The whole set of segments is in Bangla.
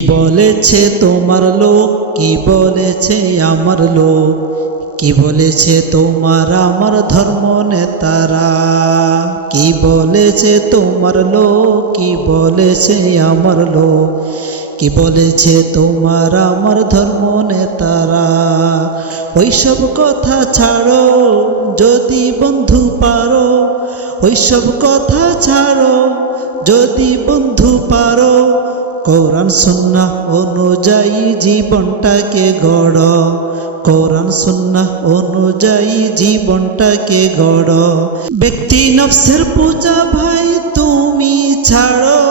বলেছে তোমার লোক, কি বলেছে আমার লোক, কি বলেছে তোমার আমার ধর্ম নেতারা, কি বলেছে তোমার লোক, কি বলেছে আমার লোক, কি বলেছে তোমার আমার ধর্ম নেতারা। ওইসব কথা ছাড়ো যদি বন্ধু পারো, ওইসব কথা ছাড়ো যদি বন্ধু পারো, কোরআন সুন্নাহ অনুযায়ী জীবনটাকে গড়, কোরআন সুন্নাহ অনুযায়ী জীবনটাকে গড়। ব্যক্তি নফসের পূজা ভাই তুমি ছাড়ো,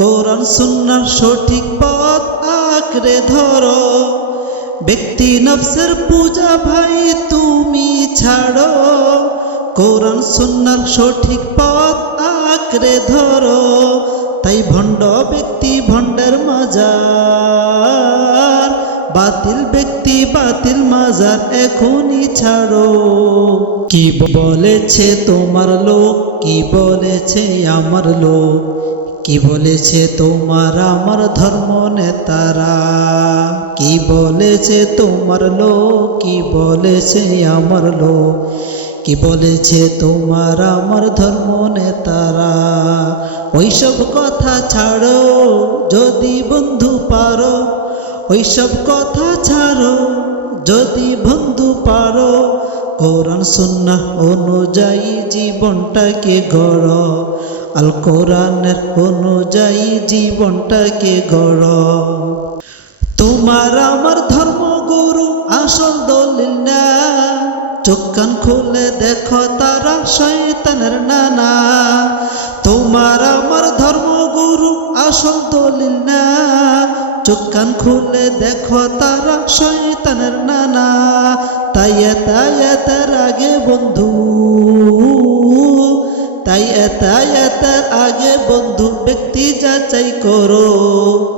কোরআন সুন্নাহর সঠিক পথ আঁকড়ে ধরো। ব্যক্তি নফসের পূজা ভাই তুমি ছাড়ো, কোরআন সুন্নাহর সঠিক পথ আঁকড়ে ধরো। তাই ভণ্ড ব্যক্তি ভণ্ডের মাজার, বাতিল ব্যক্তি বাতিল মাজার এখনই ছাড়ো। কি বলেছে তোমার লোক, কি বলেছে আমার লোক, কি বলেছে তোমার আমার ধর্ম নেতারা, কি বলেছে তোমার লোক, কি বলেছে আমার লোক, কি বলেছে তোমার আমার ধর্ম নেতারা। ওইসব কথা ছাড়ো যদি বন্ধু পারো, ওইসব কথা ছাড়ো যদি বন্ধু পারো, কোরআন সুন্নাহ অনুযায়ী জীবনটাকে গড়, আল কোরআনের অনুযায়ী জীবনটাকে গড়। তোমার আমার ধর্মগুরু আসল দলিল না, চোখ কান খুলে দেখো তারা শয়তানের নানা। তোমার আমার ধর্মগুরু আসল দলিল না, চোখ কান খুলে দেখো তারা শয়তানের নানা। তাই এতার আগে বন্ধু, তাই এতার আগে বন্ধু ব্যক্তি যাচাই করো।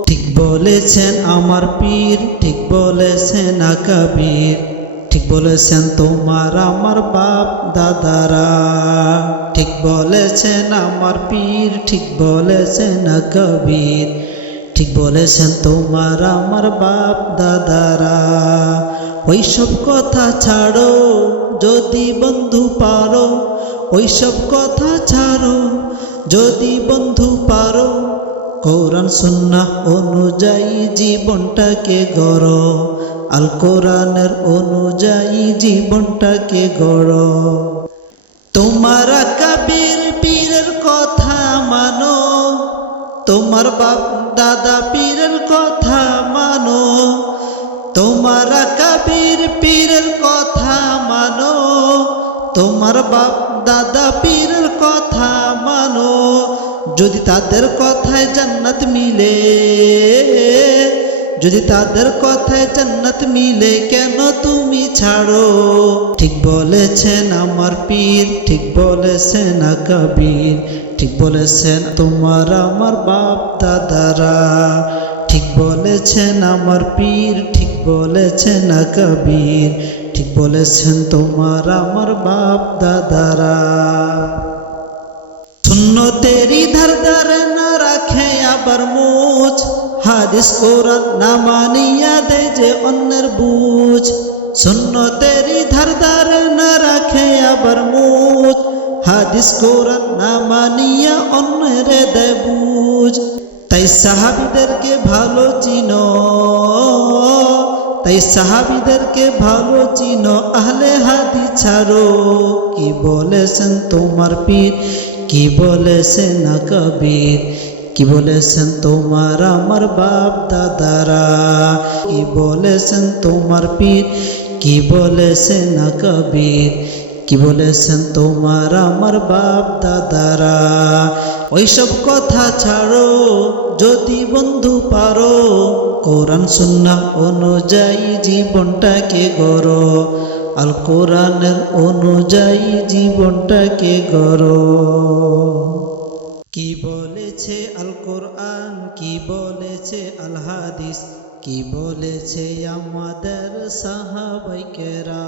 ঠিক বলেছেন আমার পীর, ঠিক বলেছেন আকাবির, ঠিক বলেছেন তোমার আমার বাপ দাদারা, ঠিক বলেছেন আমার পীর, ঠিক বলেছেন আকাবির, ঠিক বলেছেন তোমার আমার বাপ দাদারা। ওইসব কথা ছাড়ো যদি বন্ধু পারো, ওইসব কথা ছাড়ো যদি বন্ধু পারো, কোরআন সুন্নাহ অনুযায়ী জীবনটাকে গড়, আল কোরআনের অনুযায়ী জীবনটাকে গড়। তোমার আকাবির পীরের কথা মানো, তোমার বাপ দাদা পীরের কথা মানো, তোমার আকাবির পীরের কথা মানো, তোমার বাপ দাদা পীরের কথা মানো। যদি তাদের কথায় জান্নাত মিলে, যদি তাদের কথায় জান্নাত মিলে কেন তুমি ছাড়ো। ঠিক বলেছেন আমার পীর, ঠিক বলেছেন আকাবির, ঠিক বলেছেন তোমার আমার বাপ দাদারা, ঠিক বলেছেন আমার পীর, ঠিক বলেছেন আকাবির, ঠিক বলেছেন তোমার আমার বাপ দাদারা। সুন্নতেরি ধার ধারে না রাখে আবার মুজ, হাদিস কোরআন না মানিয়া দে যে অন্যের বুঝ। সুন্নতেরি ধার ধারে না রাখে আবার মুজ, হাদিস কোরআন না মানিয়া অন্যের দে বুঝ। তাই সাহাবীদেরকে ভালো চিনো, তাই সাহাবীদেরকে ভালো চিনো, আহলে হাদিস ছাড়ো। কি বলেছেন তোমার পীর, কি বলেছেন আকাবির, কি বলেছেন তোমার আমার বাপ দাদারা, কি বলেছেন তোমার পীর, কি বলেছেন আকাবির, কি বলেছেন তোমার আমার বাপ দাদারা। ওইসব কথা ছাড়ো যদি বন্ধু পারো, কোরআন সুন্নাহ অনুযায়ী জীবনটাকে গড়ো, আল কোরআনের অনুযায়ী জীবনটাকে গড়ো। কি বলেছে আল কোরআন, কি বলেছে আল হাদিস, কি বলেছে আমাদের সাহাবায়ে কেরাম।